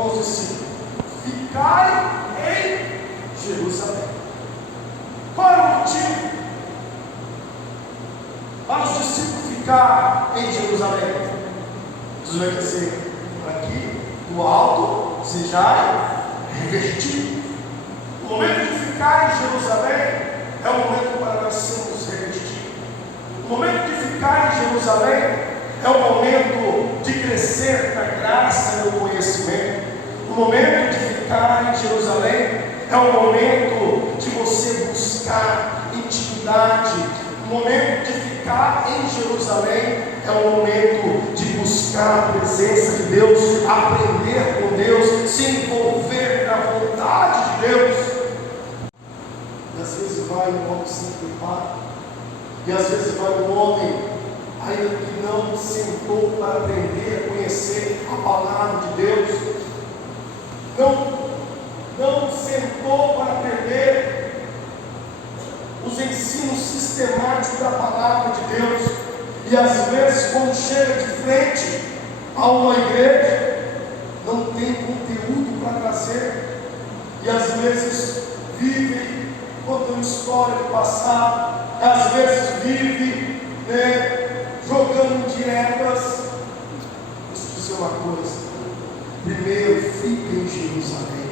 com os discípulos: ficai em Jerusalém. Qual era o motivo para os discípulos ficar em Jerusalém? Jesus vai dizer: aqui no alto sejai revestido. O momento de ficar em Jerusalém é o momento para nós sermos revestidos. O momento de ficar em Jerusalém é o momento de crescer na graça e no conhecimento. O momento de ficar em Jerusalém é o momento de você buscar intimidade. O momento de ficar em Jerusalém é o momento de buscar a presença de Deus, aprender com Deus, se envolver na vontade de Deus. E às vezes vai um homem sem preparo, e às vezes vai um homem ainda que não sentou para aprender a conhecer a palavra de Deus, não sentou para aprender os ensinos sistemáticos da palavra de Deus, e às vezes quando chega de frente a uma igreja, não tem conteúdo para trazer, e às vezes vive contando história do passado, às vezes vive jogando indiretas. Deixa eu dizer uma coisa: primeiro fica em Jerusalém,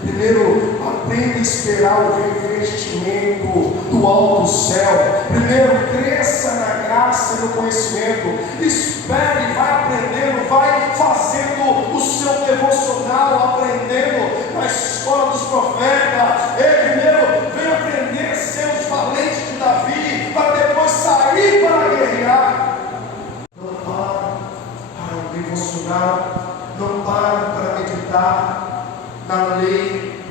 primeiro aprenda a esperar o revestimento do alto céu, primeiro cresça na graça e no conhecimento, espere, vai aprendendo, vai fazendo o seu devocional, aprendendo na escola dos profetas. Primeiro vem aprender a ser os valentes de Davi, para depois sair para guerrear. Não para o devocional, não para meditar na lei,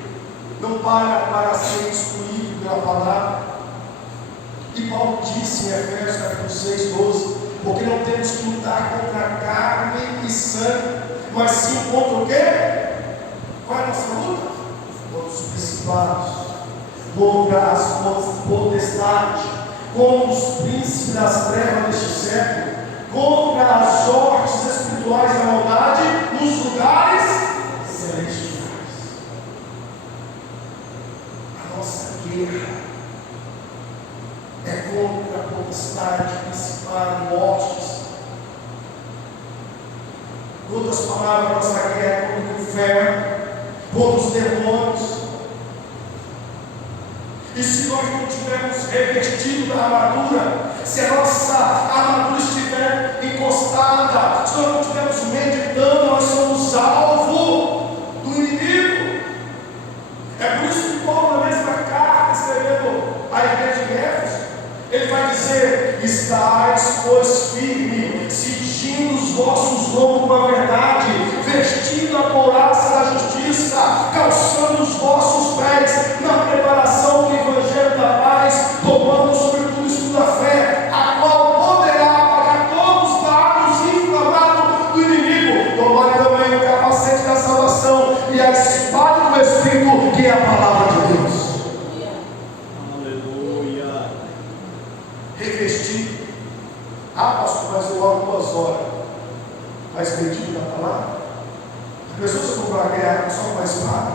não para ser instruído pela palavra. E Paulo disse em Efésios capítulo 6, 12: porque não temos que lutar contra a carne e sangue, mas sim contra o quê? Qual é a nossa luta? Contra os principados, contra as potestades, contra os príncipes das trevas deste século, contra as hostes espirituais da maldade nos lugares celestiais. A nossa guerra é contra a potestade, principado, hostes. Em outras palavras, a nossa guerra é contra o inferno, contra os demônios. E se nós não tivermos revestido da armadura, se a nossa armadura estiver encostada, se nós não estivermos meditando, nós somos alvo do inimigo. É por isso que Paulo, na mesma carta, escrevendo à igreja de Éfeso, ele vai dizer: estais, pois, firme, cingindo os vossos lombos com a verdade, vestindo a couraça da justiça, calçando os vossos pés na preparação do evangelho da paz, tomando sobretudo o escudo da fé, a qual poderá apagar todos os dardos inflamados do inimigo. Tomai também o capacete da salvação e a espada do Espírito, que é a palavra de Deus. Aleluia. Revestir. Pastor, mas eu oro 2 horas. Mas medido na palavra? A pessoa se for para guerra só com a espada,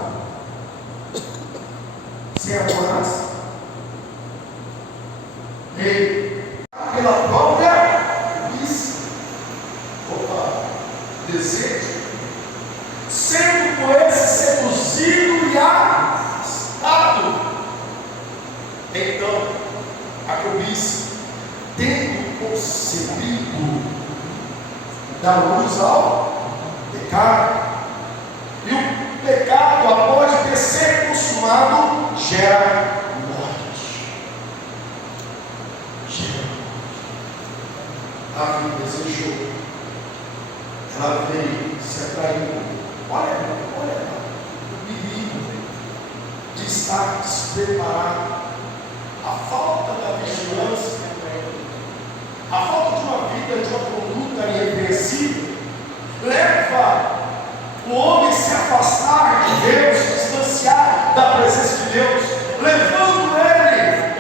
sem a couraça, pela própria desejo, sendo com esse seduzido e arrastado. Então, a cobiça, tendo concebido, dá luz ao pecado, e o pecado, após de ser consumado, gera morte. A vida desejou, ela veio, se atraiu. Olha o perigo de estar despreparado, a falta da vigilância, a falta de uma vida, de uma conduta irrepreensível, leva o homem a se afastar de Deus, se distanciar da presença de Deus, levando ele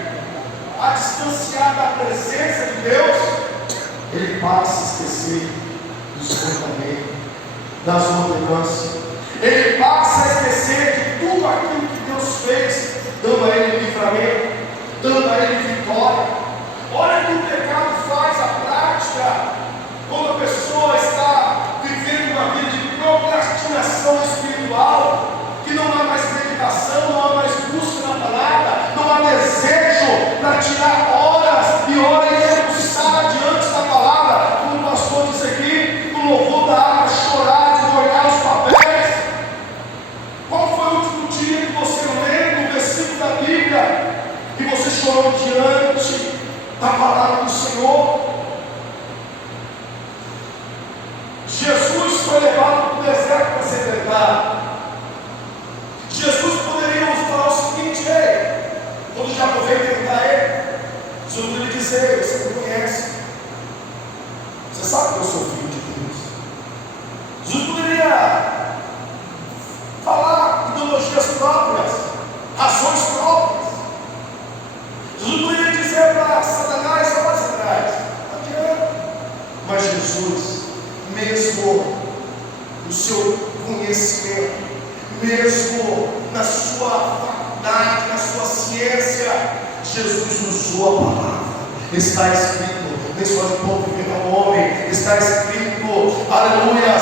a distanciar da presença de Deus. Ele passa a esquecer dos mandamentos, das ordenanças, tirar horas e horas e debruçar diante da palavra, como o pastor disse aqui, no louvor da alma, chorar, de molhar os papéis. Qual foi o último dia que você leu o versículo da Bíblia e você chorou diante da palavra do Senhor? Jesus foi levado para o deserto para ser tentado. Jesus poderia nos falar o seguinte: ei, quando já veio tentar ele, Jesus poderia dizer: você me conhece, você sabe que eu sou filho de Deus. Jesus poderia falar ideologias próprias, razões próprias. Jesus poderia dizer para Satanás: olha, Satanás, não adianta. Mas Jesus, mesmo no seu conhecimento, mesmo na sua faculdade, na sua ciência, Jesus usou a palavra. Está escrito: nem só de pão viverá o homem. Está escrito, aleluia,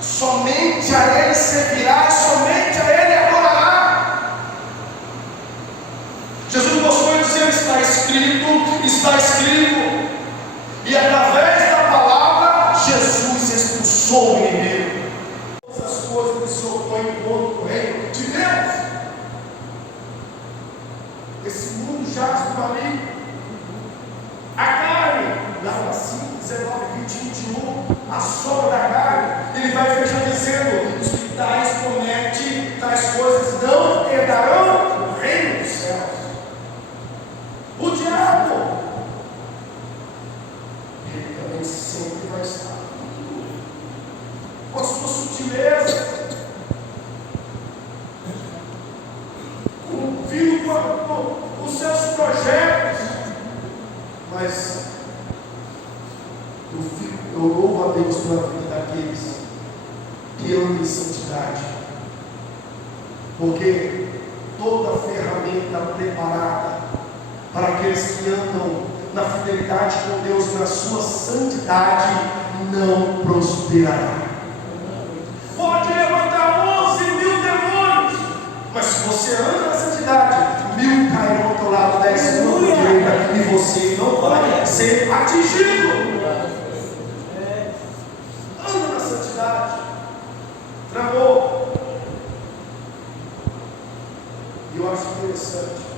somente a Ele servirá, somente a Ele adorará. Jesus mostrou e dizendo: está escrito, está escrito. E através da palavra, Jesus expulsou o inimigo. Todas as coisas que se opõem contra o reino de Deus. Esse mundo jaz do maligno. A carne, Gálatas 5, 19, 20, 21, a sombra da carne, ele vai fechar dizendo: os que tais cometem tais coisas não herdarão o reino dos céus. O diabo, ele também sempre vai estar com a sua sutileza, vindo com os seus projetos. Mas eu louvo a Deus pela vida daqueles que andam em santidade, porque toda ferramenta preparada para aqueles que andam na fidelidade com Deus e na sua santidade não prosperará. Pode levantar 11 mil demônios, mas se você anda na santidade, 1000 cairão ao teu lado, 10 à tua direita, e você não vai ser atingido. Anda na santidade, travou. E eu acho interessante